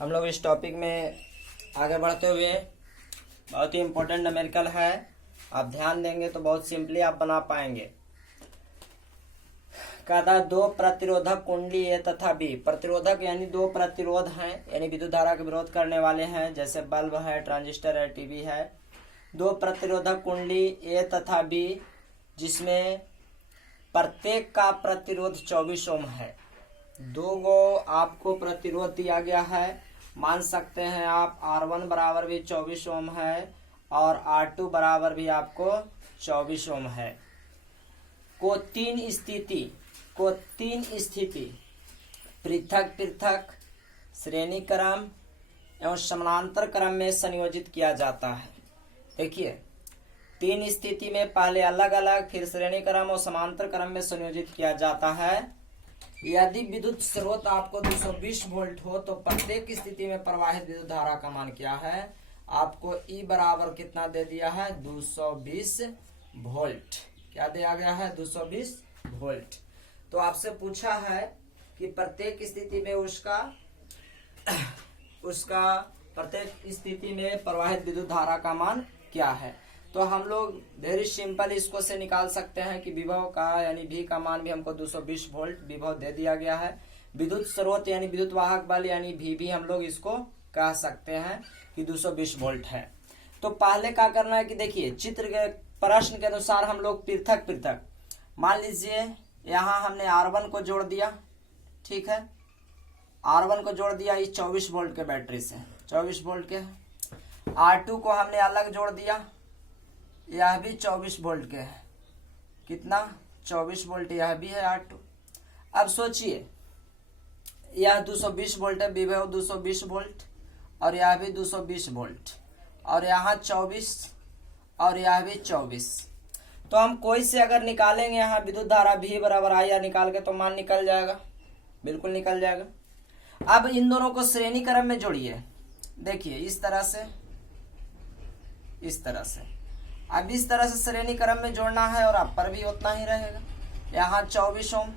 हम लोग इस टॉपिक में आगे बढ़ते हुए बहुत ही इम्पोर्टेंट न्यूमेरिकल है, आप ध्यान देंगे तो बहुत सिंपली आप बना पाएंगे। कहता दो प्रतिरोधक कुंडली ए तथा बी। प्रतिरोधक यानी दो प्रतिरोध हैं, यानी विद्युत धारा का विरोध करने वाले हैं, जैसे बल्ब है, ट्रांजिस्टर है, टीवी है। दो प्रतिरोधक कुंडली ए तथा बी जिसमें प्रत्येक का प्रतिरोध 24 ओम है। दो गो आपको प्रतिरोध दिया गया है, मान सकते हैं आप R1 बराबर भी 24 ओम है और R2 बराबर भी आपको 24 ओम है। को तीन स्थिति पृथक पृथक श्रेणी क्रम एवं समानांतर क्रम में संयोजित किया जाता है। देखिए, तीन स्थिति में पहले अलग अलग, फिर श्रेणी क्रम और समांतर क्रम में संयोजित किया जाता है। यदि विद्युत स्रोत आपको 220 वोल्ट हो तो प्रत्येक स्थिति में प्रवाहित विद्युत धारा का मान क्या है? आपको E बराबर कितना दे दिया है? 220 वोल्ट। क्या दिया गया है? 220 वोल्ट। तो आपसे पूछा है कि प्रत्येक स्थिति में उसका प्रत्येक स्थिति में प्रवाहित विद्युत धारा का मान क्या है। तो हम लोग वेरी सिंपल इसको से निकाल सकते हैं कि विभव का यानी V का मान भी हमको 220 वोल्ट विभव दे दिया गया है। विद्युत स्रोत यानी विद्युत वाहक बल यानी V भी हम लोग इसको कह सकते हैं कि 220 वोल्ट है। तो पहले क्या करना है कि देखिए, चित्र के प्रश्न के अनुसार हम लोग पृथक पृथक, मान लीजिए यहाँ हमने R1 को जोड़ दिया, ठीक है, R1 को जोड़ दिया इस 24 वोल्ट के बैटरी से, 24 वोल्ट के। R2 को हमने अलग जोड़ दिया, यह भी 24 वोल्ट के है। कितना? 24 वोल्ट यह भी है R2। अब सोचिए, यह 220 वोल्ट है, विभव 220 वोल्ट, और यह भी 220 वोल्ट, और यहाँ 24 और यह भी 24। तो हम कोई से अगर निकालेंगे यहाँ विद्युत धारा V बराबर I निकाल के तो मान निकल जाएगा, बिल्कुल निकल जाएगा। अब इन दोनों को श्रेणी क्रम में जोड़िए। देखिए, इस तरह से, इस तरह से। अब इस तरह से श्रेणी क्रम में जोड़ना है और अपर भी उतना ही रहेगा। यहाँ 24 ओम,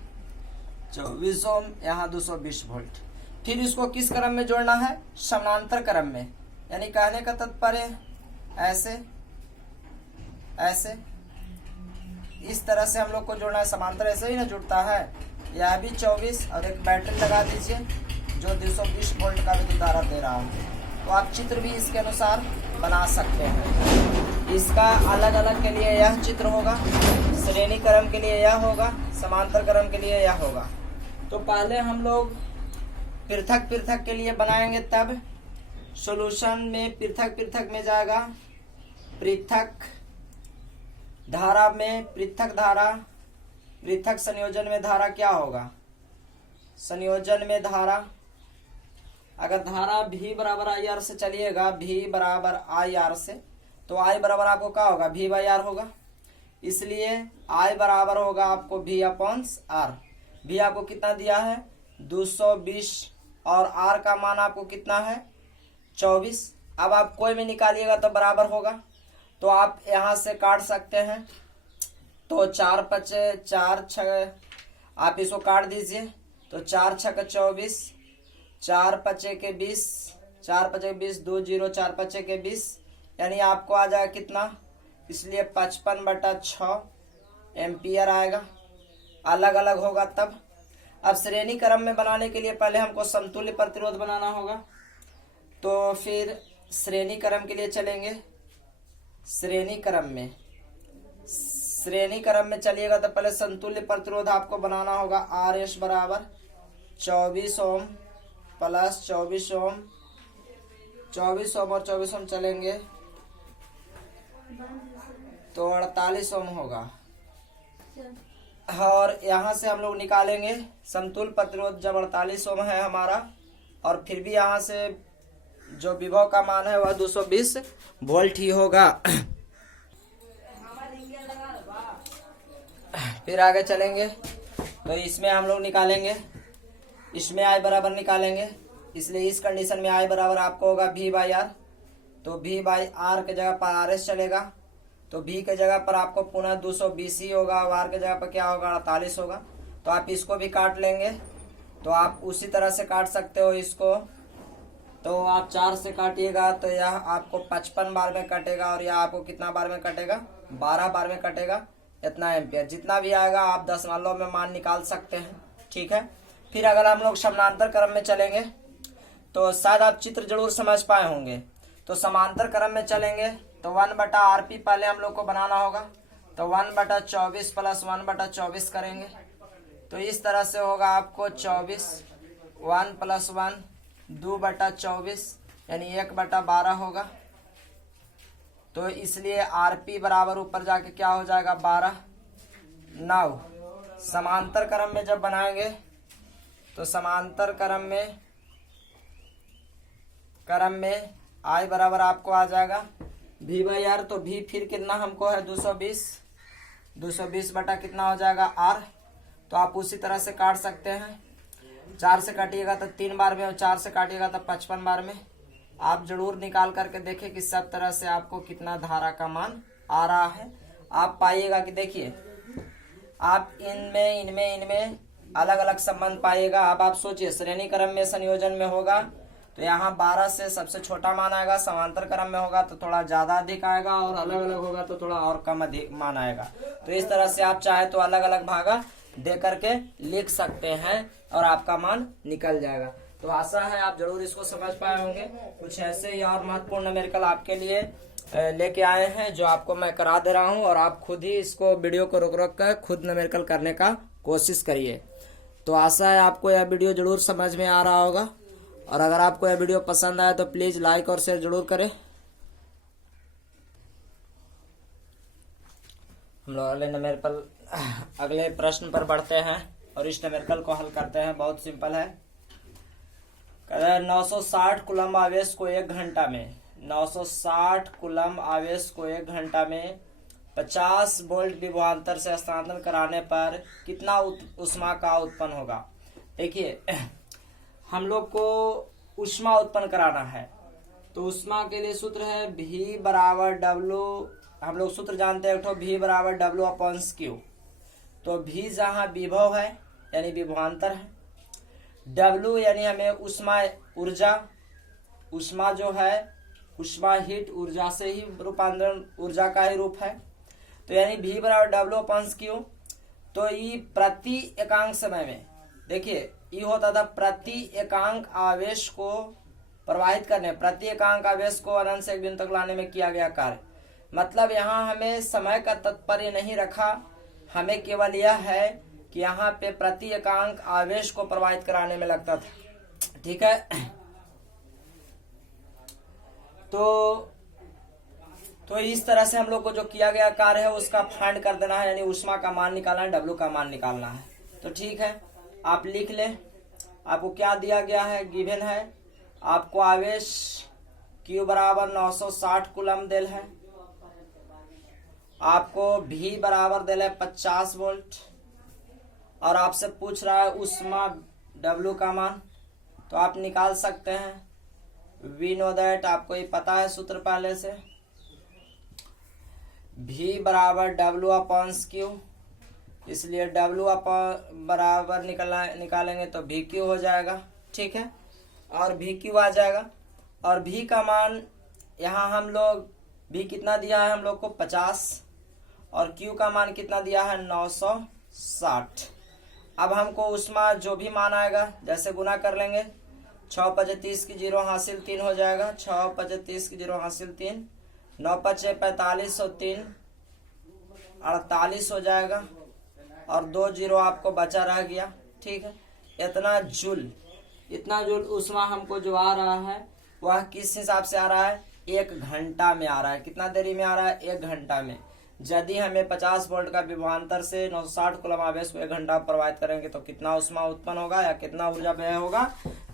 24 ओम, यहाँ 220 वोल्ट। फिर इसको किस क्रम में जोड़ना है? समानांतर क्रम में। यानी कहने का तात्पर्य ऐसे ऐसे इस तरह से हम लोग को जोड़ना है। समांतर ऐसे ही ना जुड़ता है। यह भी 24 और एक बैटरी लगा दीजिए जो 220 वोल्ट का विद्युत धारा दे रहा है। तो आप चित्र भी इसके अनुसार बना सकते हैं। इसका अलग अलग के लिए यह चित्र होगा, श्रेणी क्रम के लिए यह होगा, समांतर क्रम के लिए यह होगा। तो पहले हम लोग पृथक पृथक के लिए बनाएंगे, तब सॉल्यूशन में पृथक पृथक में जाएगा। पृथक धारा में पृथक धारा, पृथक संयोजन में धारा क्या होगा? संयोजन में धारा, अगर धारा V बराबर IR से चलिएगा, V बराबर IR से, तो I बराबर आपको क्या होगा? V बाई R होगा। इसलिए I बराबर होगा आपको V अपॉन R। V आपको कितना दिया है? 220 और R का मान आपको कितना है? 24। अब आप कोई भी निकालिएगा तो बराबर होगा, तो आप यहाँ से काट सकते हैं। तो 4 पचे 4 छः, आप इसको काट दीजिए। तो 4 छः 24, 4 पचे के 20, 4 पचे के 20, 2 0, 4 पचे के 20, यानी आपको आ जाएगा कितना? इसलिए 55/6 एम्पियर आएगा। अलग अलग होगा तब। अब श्रेणी क्रम में बनाने के लिए पहले हमको समतुल्य प्रतिरोध बनाना होगा। तो फिर श्रेणी क्रम के लिए चलेंगे। श्रेणी क्रम में चलिएगा तो पहले समतुल्य प्रतिरोध आपको बनाना होगा। RS बराबर 24 ओम प्लस 24 ओम, 24 ओम और 24 ओम चलेंगे तो 48 ओम होगा। और यहाँ से हम लोग निकालेंगे समतुल्य प्रतिरोध, जब 48 ओम है हमारा, और फिर भी यहाँ से जो विभव का मान है वह 220 वोल्ट ही होगा। फिर आगे चलेंगे तो इसमें हम लोग निकालेंगे, इसमें I बराबर निकालेंगे। इसलिए इस कंडीशन में I बराबर आपको होगा V बाई R। तो V बाई R के जगह पर RS चलेगा, तो V के जगह पर आपको पुनः 220 ही होगा, और R के जगह पर क्या होगा? 48 होगा। तो आप इसको भी काट लेंगे। तो आप उसी तरह से काट सकते हो इसको। तो आप 4 से काटिएगा तो यह आपको 55 बार में कटेगा और यह आपको कितना बार में कटेगा, 12 बार में कटेगा। इतना एम्पियर जितना भी आएगा आप दशमलव में मान निकाल सकते हैं, ठीक है। फिर अगर हम लोग समानांतर क्रम में चलेंगे तो शायद आप चित्र जरूर समझ पाए होंगे। तो समांतर क्रम में चलेंगे तो 1/RP पहले हम लोग को बनाना होगा। तो 1/24 प्लस 1/24 करेंगे तो इस तरह से होगा आपको 24, 1 + 1 2/24 यानी 1/12 होगा। तो इसलिए RP बराबर ऊपर जाके क्या हो जाएगा 12। 9 समांतर क्रम में जब बनाएंगे तो समांतर क्रम में I बराबर आपको आ जाएगा V/R। तो V फिर कितना हमको है 220 बटा कितना हो जाएगा R। तो आप उसी तरह से काट सकते हैं। 4 से काटिएगा तो 3 बार में और 4 से काटिएगा तो 55 बार में। आप जरूर निकाल करके देखें कि सब तरह से आपको कितना धारा का मान आ रहा है। आप पाइएगा कि देखिए आप इनमें अलग अलग संबंध पाइएगा। अब आप सोचिए श्रेणी क्रम में संयोजन में होगा तो यहाँ 12 से सबसे छोटा मान आएगा, समांतर क्रम में होगा तो थोड़ा ज्यादा अधिक आएगा और अलग अलग होगा तो थोड़ा और कम अधिक मान आएगा। तो इस तरह से आप चाहे तो अलग अलग भागा दे करके लिख सकते हैं और आपका मान निकल जाएगा। तो आशा है आप जरूर इसको समझ पाए होंगे। कुछ ऐसे ही और महत्वपूर्ण न्यूमेरिकल आपके लिए लेके आए हैं जो आपको मैं करा दे रहा हूं और आप खुद ही इसको वीडियो को रोक कर खुद न्यूमेरिकल करने का कोशिश करिए। तो आशा है आपको यह वीडियो जरूर समझ में आ रहा होगा और अगर आपको यह वीडियो पसंद आए तो प्लीज लाइक और शेयर जरूर करें। हम लोग अगले प्रश्न पर बढ़ते हैं और इस न्यूमेरिकल को हल करते हैं। बहुत सिंपल है। 960 कूलम आवेश को 1 घंटा में 960 कूलम आवेश को 1 घंटा में 50 वोल्ट विभवांतर से स्थानांतरण कराने पर कितना ऊष्मा का उत्पन्न होगा। देखिए हम लोग को ऊष्मा उत्पन्न कराना है तो ऊष्मा के लिए सूत्र है V बराबर W। हम लोग सूत्र जानते हैं V बराबर W/Q। तो V जहाँ विभव है यानी विभवांतर है, W यानी हमें ऊष्मा ऊर्जा, ऊष्मा जो है ऊष्मा हीट ऊर्जा से ही रूपांतरण ऊर्जा का ही रूप है। तो यानी V बराबर W/Q। तो ये प्रति एकांक समय में देखिए ये होता था प्रति एकांक आवेश को प्रवाहित करने, प्रति एकांक आवेश को अनंत से 1 बिंदु तक लाने में किया गया कार्य। मतलब यहाँ हमें समय का तात्पर्य नहीं रखा, हमें केवल यह है कि यहाँ पे प्रति एकांक आवेश को प्रवाहित कराने में लगता था, ठीक है। तो इस तरह से हम लोग को जो किया गया कार्य है उसका फाइंड कर देना है, यानी ऊष्मा का मान निकालना है, W का मान निकालना है। तो ठीक है आप लिख लें। आपको क्या दिया गया है, गिवन है आपको आवेश Q बराबर 960 कूलम देल है, आपको V बराबर देल है 50 वोल्ट और आपसे पूछ रहा है ऊष्मा W का मान। तो आप निकाल सकते हैं। वी नो दैट, आपको ये पता है सूत्र पहले से, V बराबर W/Q। इसलिए W बराबर निकालेंगे तो VQ हो जाएगा, ठीक है। और VQ आ जाएगा और V का मान यहाँ हम लोग V कितना दिया है हम लोग को 50 और Q का मान कितना दिया है 960। अब हमको ऊष्मा जो भी मान आएगा जैसे गुना कर लेंगे, 6 × 30 की 0 हासिल 3 हो जाएगा, 6 × 30 की 0 हासिल 3, 9 × 5 45 और 3 48 हो जाएगा और 2 0 आपको बचा रह गया, ठीक है। इतना जूल ऊष्मा हमको जो आ रहा है वह किस हिसाब से आ रहा है, 1 घंटा में आ रहा है। कितना देरी में आ रहा है, 1 घंटा में। यदि हमें 50 वोल्ट का विभवांतर से 960 कूलम आवेश को 1 घंटा प्रवाहित करेंगे तो कितना ऊष्मा उत्पन्न होगा या कितना ऊर्जा व्यय होगा,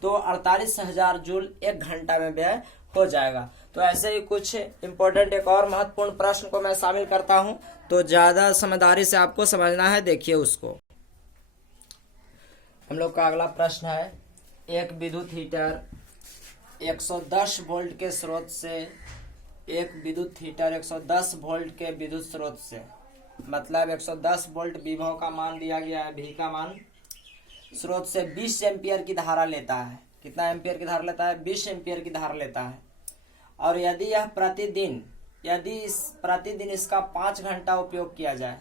तो 48,000 जूल 1 घंटा में व्यय हो जाएगा। तो ऐसे ही कुछ इम्पोर्टेंट एक और महत्वपूर्ण प्रश्न को मैं शामिल करता हूं, तो ज्यादा समझदारी से आपको समझना है, देखिए उसको। हम लोग का अगला प्रश्न है, एक विद्युत हीटर 110 वोल्ट के स्रोत से, एक विद्युत हीटर 110 वोल्ट के विद्युत स्रोत से, मतलब 110 वोल्ट विभव का मान दिया गया है, V का मान, स्रोत से 20 एम्पियर की धारा लेता है। कितना एम्पियर की धारा लेता है? 20 एम्पियर की धारा लेता है। और यदि यह प्रतिदिन इसका 5 घंटा उपयोग किया जाए,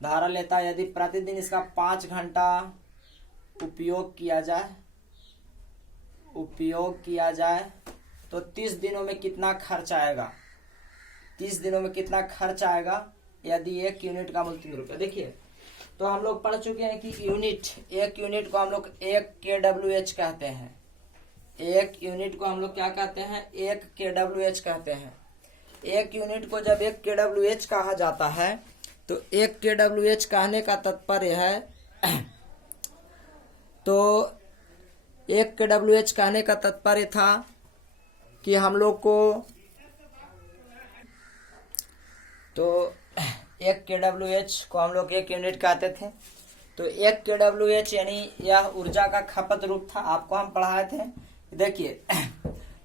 धारा लेता है, यदि प्रतिदिन इसका 5 घंटा उपयोग किया जाए तो 30 दिनों में कितना खर्च आएगा? 30 दिनों में कितना खर्च आएगा यदि 1 यूनिट का मूल्य 3 रुपया? देखिए, तो हम लोग पढ़ चुके हैं कि एक यूनिट को हम लोग 1 kWh कहते हैं। एक यूनिट को हम लोग क्या कहते हैं? 1 kWh कहते हैं। एक यूनिट को जब 1 kWh कहा जाता है तो 1 kWh कहने का तात्पर्य है तो 1 kWh कहने का तात्पर्य था कि हम लोग को 1 kWh को हम लोग 1 यूनिट कहते थे। तो 1 kWh यानी यह ऊर्जा का खपत रूप था, आपको हम पढ़ाए थे। देखिए,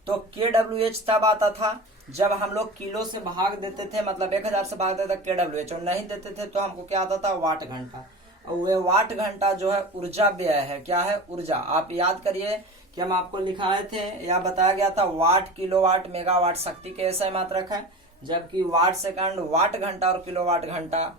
तो kWh तब आता था जब हम लोग किलो से भाग देते थे, मतलब 1000 से भाग देते थे kWh, और नहीं देते थे तो हमको क्या आता था? वाट घंटा। और वह वाट घंटा जो है ऊर्जा व्यय है। क्या है? ऊर्जा। आप याद करिए कि हम आपको लिखाए थे या बताया गया था वाट, किलोवाट, मेगावाट शक्ति के ऐसा मात्रक है, जबकि वाट सेकंड, वाट घंटा और किलोवाट घंटा,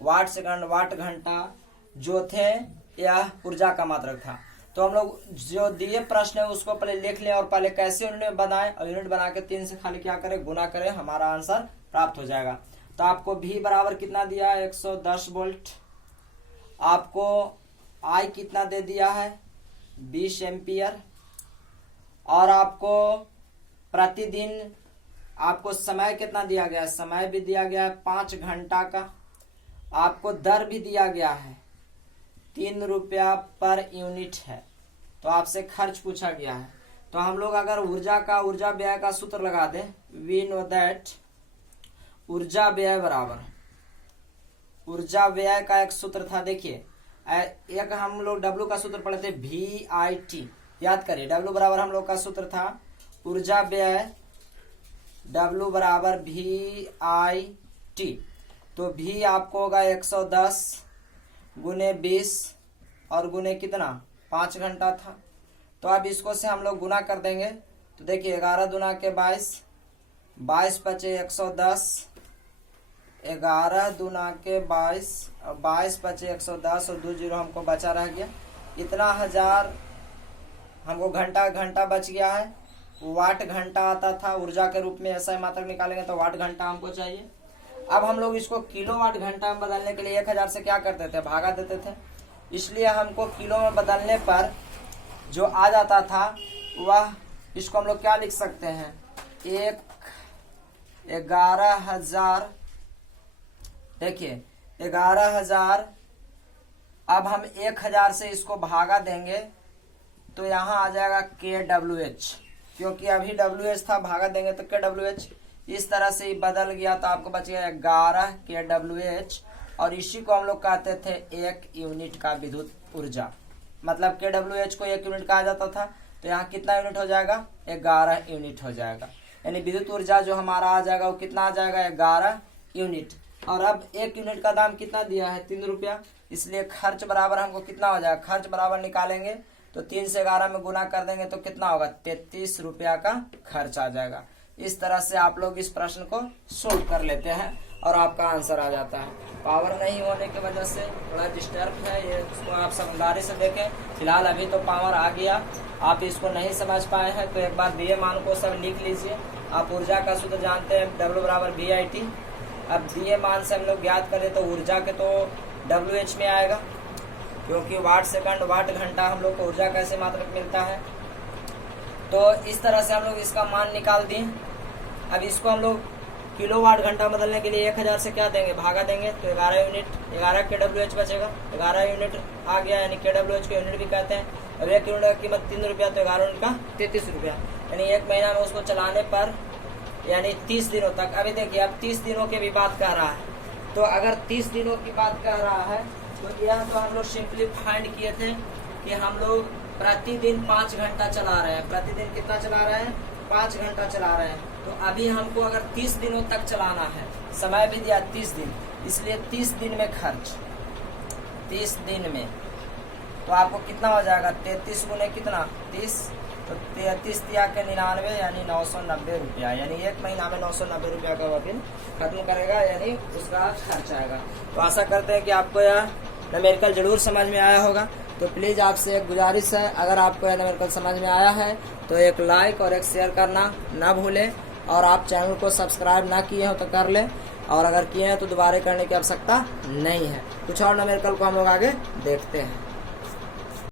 वाट सेकंड, वाट घंटा जो थे यह ऊर्जा का मात्रक था। तो हम लोग जो दिए प्रश्न है उसको पहले लिख लें और पहले कैसे यूनिट बनाएं, और यूनिट बना के 3 से खाली क्या करें? गुना करें, हमारा आंसर प्राप्त हो जाएगा। तो आपको V बराबर कितना दिया है? 110 वोल्ट। आपको I कितना दे दिया है? 20 एम्पियर। और आपको प्रतिदिन आपको समय कितना दिया गया है? समय भी दिया गया है 5 घंटा का। आपको दर भी दिया गया है 3 रुपया पर यूनिट है। तो आपसे खर्च पूछा गया है। तो हम लोग अगर ऊर्जा व्यय का सूत्र लगा दें, वी नो दैट ऊर्जा व्यय बराबर, ऊर्जा व्यय का एक सूत्र था। देखिए, एक हम लोग W का सूत्र पढ़े थे, VIT। याद करिए, W बराबर हम लोग का सूत्र था ऊर्जा व्यय, W बराबर VIT। तो V आपको होगा 110 गुने 20 और गुने कितना? 5 घंटा था। तो अब इसको से हम लोग गुना कर देंगे। तो देखिए, 11 दूना के 22, 22 पचे 110, 11 दूना के 22 और 22 पचे 110 और 2 जीरो हमको बचा रह गया। इतना हजार हमको घंटा बच गया है। वाट घंटा आता था ऊर्जा के रूप में, ऐसा मात्रक निकालेंगे तो वाट घंटा हमको चाहिए। अब हम लोग इसको किलोवाट घंटा में बदलने के लिए 1000 से क्या करते थे? भागा देते थे। इसलिए हमको किलो में बदलने पर जो आ जाता था वह, इसको हम लोग क्या लिख सकते हैं? 11,000। देखिए, 11,000। अब हम 1000 से इसको भागा देंगे तो यहाँ आ जाएगा kWh, क्योंकि अभी WH था, भागा देंगे तो kWh। इस तरह से बदल गया तो आपको बच गया 11 kWh। और इसी को हम लोग कहते थे 1 यूनिट का विद्युत ऊर्जा। मतलब kWh को 1 यूनिट कहा जाता था। तो यहाँ कितना यूनिट हो जाएगा? 11 यूनिट हो जाएगा। यानी विद्युत ऊर्जा जो हमारा आ जाएगा वो कितना आ जाएगा? 11 यूनिट। और अब 1 यूनिट का दाम कितना दिया है? 3 रुपया। इसलिए खर्च बराबर हमको कितना हो जाएगा? खर्च बराबर निकालेंगे तो 3 से 11 में गुना कर देंगे तो कितना होगा? 33 रुपया का खर्च आ जाएगा। इस तरह से आप लोग इस प्रश्न को सोल्व कर लेते हैं और आपका आंसर आ जाता है। पावर नहीं होने की वजह से थोड़ा डिस्टर्ब है, ये इसको आप समझदारी से देखें। फिलहाल अभी तो पावर आ गया, आप इसको नहीं समझ पाए हैं तो एक बार दिए मान को सब लिख लीजिए। आप ऊर्जा का सूत्र जानते हैं, W बराबर VIT। अब दिए मान से हम लोग ज्ञात करें तो ऊर्जा के तो WH में आएगा, क्योंकि वाट सेकंड, वाट घंटा हम लोग को ऊर्जा कैसे मात्रक मिलता है। तो इस तरह से हम लोग इसका मान निकाल दिए। अब इसको हम लोग किलोवाट घंटा बदलने के लिए 1000 से क्या देंगे? भागा देंगे तो 11 यूनिट, 11 kWh बचेगा। 11 यूनिट आ गया, यानी kWh को यूनिट भी कहते हैं। अब 1 यूनिट का कीमत 3 रुपया, तो 11 यूनिट का 33 रुपया। यानी 1 महीना में उसको चलाने पर यानी 30 दिनों तक। अभी देखिए, अब 30 दिनों की भी बात कर रहा है। तो अगर 30 दिनों की बात कर रहा है तो यह तो हम लोग सिंपली फाइंड किए थे कि हम लोग प्रतिदिन 5 घंटा चला रहे हैं। प्रतिदिन कितना चला रहे हैं? 5 घंटा चला रहे हैं। तो अभी हमको अगर 30 दिनों तक चलाना है, समय भी दिया 30 दिन, इसलिए 30 दिन में खर्च, 30 दिन में तो आपको कितना हो जाएगा 33 गुने कितना 30, तो 33 तिया के 99 यानी 990 रुपया, यानी एक महीना में 990 रुपया का वह बिल खत्म करेगा, यानी उसका खर्च आएगा। तो आशा करते हैं कि आपको यह न्यूमेरिकल जरूर समझ में आया होगा। तो प्लीज आपसे एक गुजारिश है, अगर आपको यह न्यूमेरिकल समझ में आया है तो एक लाइक और एक शेयर करना ना भूलें, और आप चैनल को सब्सक्राइब ना किए हो तो कर लें, और अगर किए हैं तो दोबारा करने की आवश्यकता नहीं है। कुछ और न्यूमेरिकल को हम लोग आगे देखते हैं।